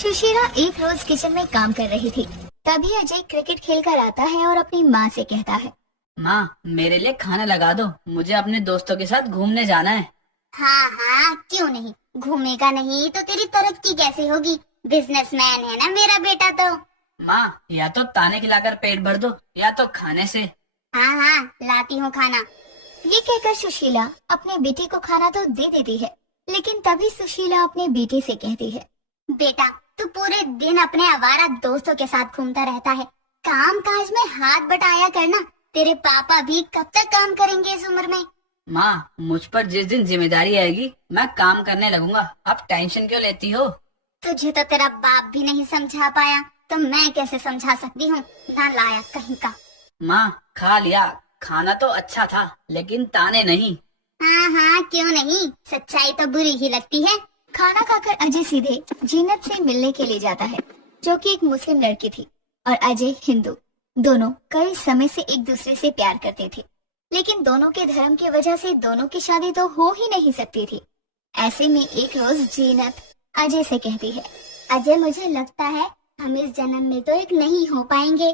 सुशीला एक रोज किचन में काम कर रही थी। तभी अजय क्रिकेट खेल कर आता है और अपनी माँ से कहता है, माँ, मेरे लिए खाना लगा दो, मुझे अपने दोस्तों के साथ घूमने जाना है। हाँ हाँ, क्यों नहीं, घूमेगा नहीं तो तेरी तरक्की कैसे होगी। बिजनेसमैन है ना मेरा बेटा तो। माँ, या तो ताने खिलाकर पेट भर दो या तो खाने से। हाँ हाँ, लाती हूँ खाना। ये कहकर सुशीला अपने बेटे को खाना तो दे देती है, लेकिन तभी सुशीला अपने बेटे से कहती है, बेटा, तू पूरे दिन अपने आवारा दोस्तों के साथ घूमता रहता है, काम काज में हाथ बटाया करना। तेरे पापा भी कब तक काम करेंगे इस उम्र में। माँ, मुझ पर जिस दिन जिम्मेदारी आएगी मैं काम करने लगूंगा, आप टेंशन क्यों लेती हो? तुझे तो तेरा बाप भी नहीं समझा पाया, तो मैं कैसे समझा सकती हूँ, नालायक कहीं का। माँ, खा लिया, खाना तो अच्छा था लेकिन ताने नहीं। हाँ हाँ, क्यों नहीं, सच्चाई तो बुरी ही लगती है। खाना खाकर अजय सीधे जीनत से मिलने के लिए जाता है, जो कि एक मुस्लिम लड़की थी, और अजय हिंदू। दोनों कई समय से एक दूसरे से प्यार करते थे, लेकिन दोनों के धर्म की वजह से दोनों की शादी तो हो ही नहीं सकती थी। ऐसे में एक रोज जीनत अजय से कहती है, अजय, मुझे लगता है हम इस जन्म में तो एक नहीं हो पाएंगे।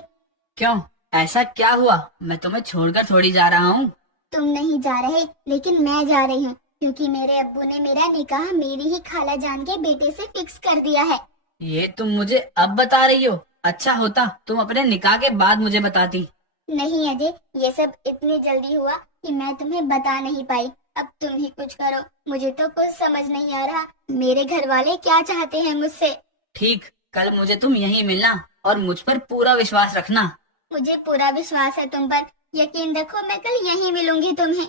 क्यों, ऐसा क्या हुआ? मैं तुम्हें छोड़कर थोड़ी जा रहा हूँ। तुम नहीं जा रहे, लेकिन मैं जा रही हूँ, क्योंकि मेरे अब्बू ने मेरा निकाह मेरी ही खाला जान के बेटे से फिक्स कर दिया है। ये तुम मुझे अब बता रही हो? अच्छा होता तुम अपने निकाह के बाद मुझे बताती। नहीं अजय, ये सब इतनी जल्दी हुआ कि मैं तुम्हें बता नहीं पाई। अब तुम ही कुछ करो, मुझे तो कुछ समझ नहीं आ रहा। मेरे घर वाले क्या चाहते हैं मुझसे। ठीक, कल मुझे तुम यहीं मिलना और मुझ पर पूरा विश्वास रखना। मुझे पूरा विश्वास है तुम पर, यकीन रखो, मैं कल यहीं मिलूंगी तुम्हें।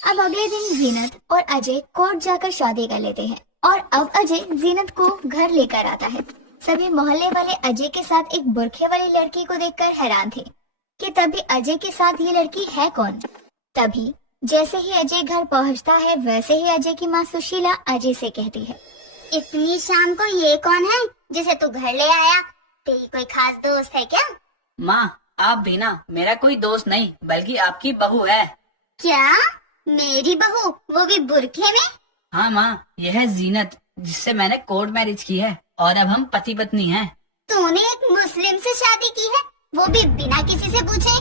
अब अगले दिन जीनत और अजय कोर्ट जाकर शादी कर लेते हैं, और अब अजय जीनत को घर लेकर आता है। सभी मोहल्ले वाले अजय के साथ एक बुरखे वाली लड़की को देखकर हैरान थे कि तभी अजय के साथ ये लड़की है कौन। तभी जैसे ही अजय घर पहुंचता है, वैसे ही अजय की माँ सुशीला अजय से कहती है, इतनी शाम को ये कौन है जिसे तू घर ले आया? तेरी कोई खास दोस्त है क्या? माँ, आप भी ना, मेरा कोई दोस्त नहीं बल्कि आपकी बहू है। क्या? मेरी बहू, वो भी बुरखे में? हाँ माँ, यह है जीनत, जिससे मैंने कोर्ट मैरिज की है और अब हम पति पत्नी हैं। तूने एक मुस्लिम से शादी की है, वो भी बिना किसी से पूछे?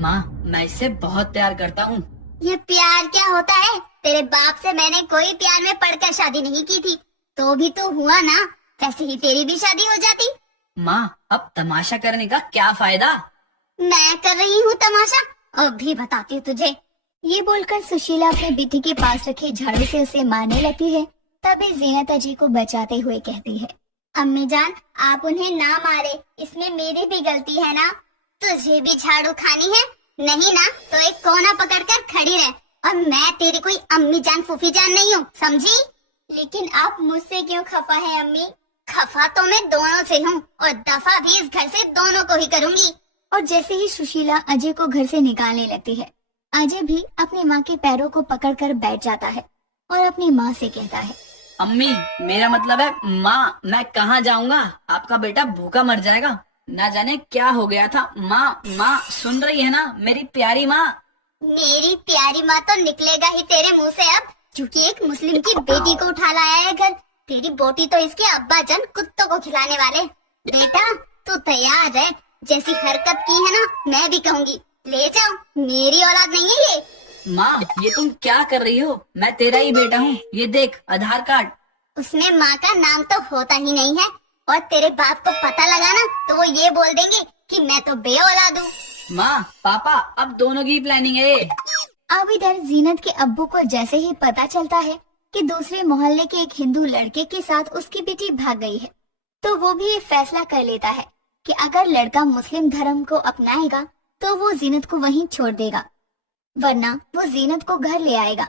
माँ, मैं इससे बहुत प्यार करता हूँ। ये प्यार क्या होता है? तेरे बाप से मैंने कोई प्यार में पढ़कर शादी नहीं की थी, तो भी तो हुआ ना, वैसे ही तेरी भी शादी हो जाती। माँ, अब तमाशा करने का क्या फायदा? मैं कर रही हूँ तमाशा, अब भी बताती हूँ तुझे। ये बोलकर सुशीला अपने बेटे के पास रखे झाड़ू से उसे मारने लगती है। तभी जीनत अजय को बचाते हुए कहती है, अम्मी जान, आप उन्हें ना मारे, इसमें मेरी भी गलती है ना। तुझे भी झाड़ू खानी है? नहीं ना, तो एक कोना पकड़कर खड़ी रह, और मैं तेरी कोई अम्मी जान फूफी जान नहीं हूँ, समझी? लेकिन आप मुझसे क्यों खफा है अम्मी? खफा तो मैं दोनों से हूँ, और दफा भी इस घर से दोनों को ही करूँगी। और जैसे ही सुशीला अजय को घर से निकालने लगती है, अजय भी अपनी माँ के पैरों को पकड़कर बैठ जाता है और अपनी माँ से कहता है, अम्मी, मेरा मतलब है माँ, मैं कहाँ जाऊँगा? आपका बेटा भूखा मर जाएगा, ना जाने क्या हो गया था। माँ, माँ सुन रही है ना, मेरी प्यारी माँ? मेरी प्यारी माँ तो निकलेगा ही तेरे मुंह से अब, क्योंकि एक मुस्लिम की बेटी को उठा लाया है घर। तेरी बोटी तो इसके अब्बा जान कुत्तों को खिलाने वाले। बेटा, तू तैयार है? जैसी हरकत की है ना, मैं भी कहूँगी, ले जाओ, मेरी औलाद नहीं है ये। माँ, ये तुम क्या कर रही हो? मैं तेरा ही बेटा हूँ, ये देख आधार कार्ड। उसमें माँ का नाम तो होता ही नहीं है, और तेरे बाप को पता लगा ना तो वो ये बोल देंगे कि मैं तो बे औलाद हूँ। माँ, पापा, अब दोनों की प्लानिंग है। अब इधर जीनत के अब्बू को जैसे ही पता चलता है कि दूसरे मोहल्ले के एक हिंदू लड़के के साथ उसकी बेटी भाग गई है, तो वो भी फैसला कर लेता है कि अगर लड़का मुस्लिम धर्म को अपनाएगा तो वो जीनत को वहीं छोड़ देगा, वरना वो जीनत को घर ले आएगा।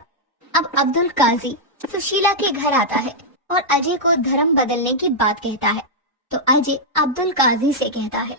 अब अब्दुल काजी सुशीला के घर आता है और अजय को धर्म बदलने की बात कहता है, तो अजय अब्दुल काजी से कहता है,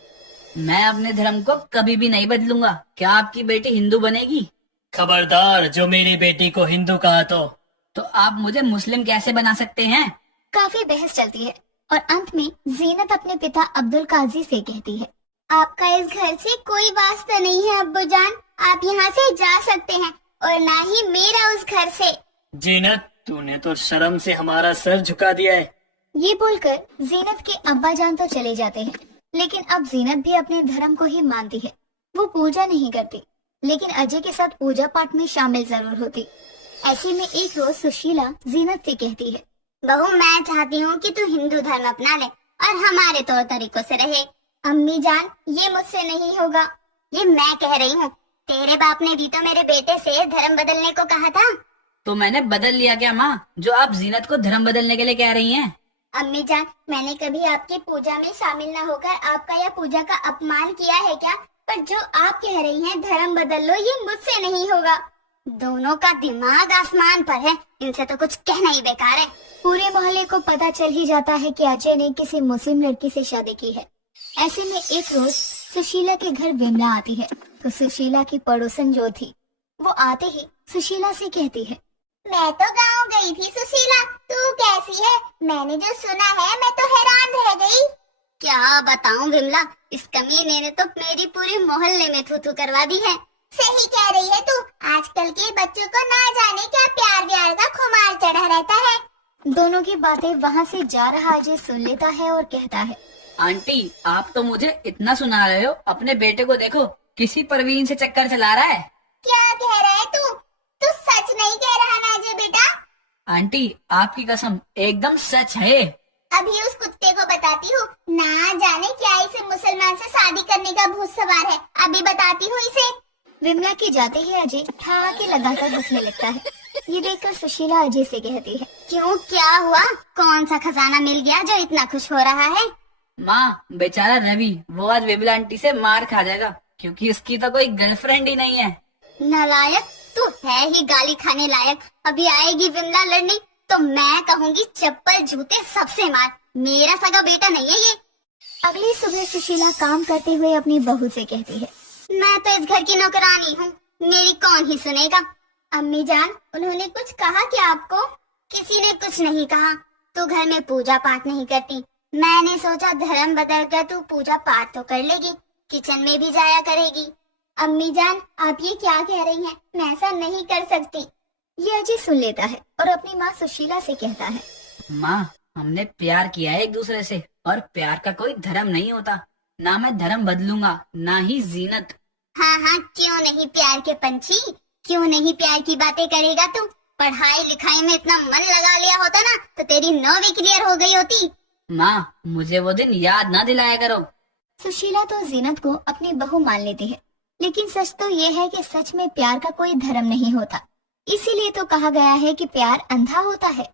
मैं अपने धर्म को कभी भी नहीं बदलूंगा। क्या आपकी बेटी हिंदू बनेगी? खबरदार, जो मेरी बेटी को हिंदू कहा तो आप मुझे मुस्लिम कैसे बना सकते हैं? काफी बहस चलती है और अंत में जीनत अपने पिता अब्दुल काजी से कहती है, आपका इस घर से कोई वास्ता नहीं है अब्बू जान, आप यहाँ से जा सकते हैं, और ना ही मेरा उस घर से। जीनत, तूने तो शर्म से हमारा सर झुका दिया है। ये बोलकर जीनत के अब्बा जान तो चले जाते हैं, लेकिन अब जीनत भी अपने धर्म को ही मानती है। वो पूजा नहीं करती, लेकिन अजय के साथ पूजा पाठ में शामिल जरूर होती। ऐसे में एक रोज सुशीला जीनत से कहती है, बहू मैं चाहती हूँ कि तू हिंदू धर्म अपना ले और हमारे तौर तरीकों से रहे। अम्मी जान ये मुझसे नहीं होगा, ये मैं कह रही हूँ। तेरे बाप ने भी तो मेरे बेटे से धर्म बदलने को कहा था। तो मैंने बदल लिया क्या माँ, जो आप जीनत को धर्म बदलने के लिए कह रही हैं? अम्मी जान मैंने कभी आपकी पूजा में शामिल न होकर आपका या पूजा का अपमान किया है क्या? पर जो आप कह रही हैं धर्म बदल लो, ये मुझसे नहीं होगा। दोनों का दिमाग आसमान पर है, इनसे तो कुछ कहना ही बेकार है। पूरे मोहल्ले को पता चल ही जाता है कि अजय ने किसी मुस्लिम लड़की से शादी की है। ऐसे में एक रोज सुशीला के घर विमला आती है, तो सुशीला की पड़ोसन जो थी वो आते ही सुशीला से कहती है, मैं तो गाँव गई थी सुशीला, तू कैसी है? मैंने जो सुना है मैं तो हैरान रह गई। क्या बताऊं विमला, इस कमीने ने तो मेरी पूरी मोहल्ले में थू थू करवा दी है। सही कह रही है तू, आजकल के बच्चों को ना जाने क्या प्यार व्यार का खुमार चढ़ा रहता है। दोनों की बातें वहाँ से जा रहा अजय सुन लेता है और कहता है, आंटी आप तो मुझे इतना सुना रहे हो, अपने बेटे को देखो किसी परवीन से चक्कर चला रहा है। क्या कह रहा है तू? तू सच नहीं कह रहा ना अजय बेटा? आंटी आपकी कसम एकदम सच है। अभी उस कुत्ते को बताती हूँ, ना जाने क्या इसे मुसलमान से शादी करने का भूत सवार है। अभी बताती हूँ इसे। विमला के जाते ही अजय ठहाके लगाकर हंसने लगता है। ये देखकर सुशीला अजय से कहती है, क्यों क्या हुआ? कौन सा खजाना मिल गया जो इतना खुश हो रहा है? माँ बेचारा रवि वो आज विमला आंटी से मार खा जाएगा, क्योंकि उसकी तो कोई गर्लफ्रेंड ही नहीं है। नालायक, तू है ही गाली खाने लायक। अभी आएगी विमला लड़नी तो मैं कहूँगी चप्पल जूते सबसे मार। मेरा सगा बेटा नहीं है ये। अगली सुबह सुशीला काम करते हुए अपनी बहू से कहती है, मैं तो इस घर की नौकरानी हूँ, मेरी कौन ही सुनेगा। अम्मी जान उन्होंने कुछ कहा क्या आपको? किसी ने कुछ नहीं कहा। तू घर में पूजा पाठ नहीं करती, मैंने सोचा धर्म बदल कर तू पूजा पाठ तो कर लेगी, किचन में भी जाया करेगी। अम्मी जान आप ये क्या कह रही हैं? मैं ऐसा नहीं कर सकती। ये अजय सुन लेता है और अपनी माँ सुशीला से कहता है, माँ हमने प्यार किया है एक दूसरे से, और प्यार का कोई धर्म नहीं होता। ना मैं धर्म बदलूंगा ना ही जीनत। हाँ हाँ क्यों नहीं प्यार के पंछी, क्यों नहीं प्यार की बातें करेगा तू? पढ़ाई लिखाई में इतना मन लगा लिया होता ना तो तेरी 9वीं क्लियर हो गई होती। माँ मुझे वो दिन याद ना दिलाया करो। सुशीला तो जीनत को अपनी बहू मान लेती है, लेकिन सच तो ये है कि सच में प्यार का कोई धर्म नहीं होता। इसीलिए तो कहा गया है कि प्यार अंधा होता है।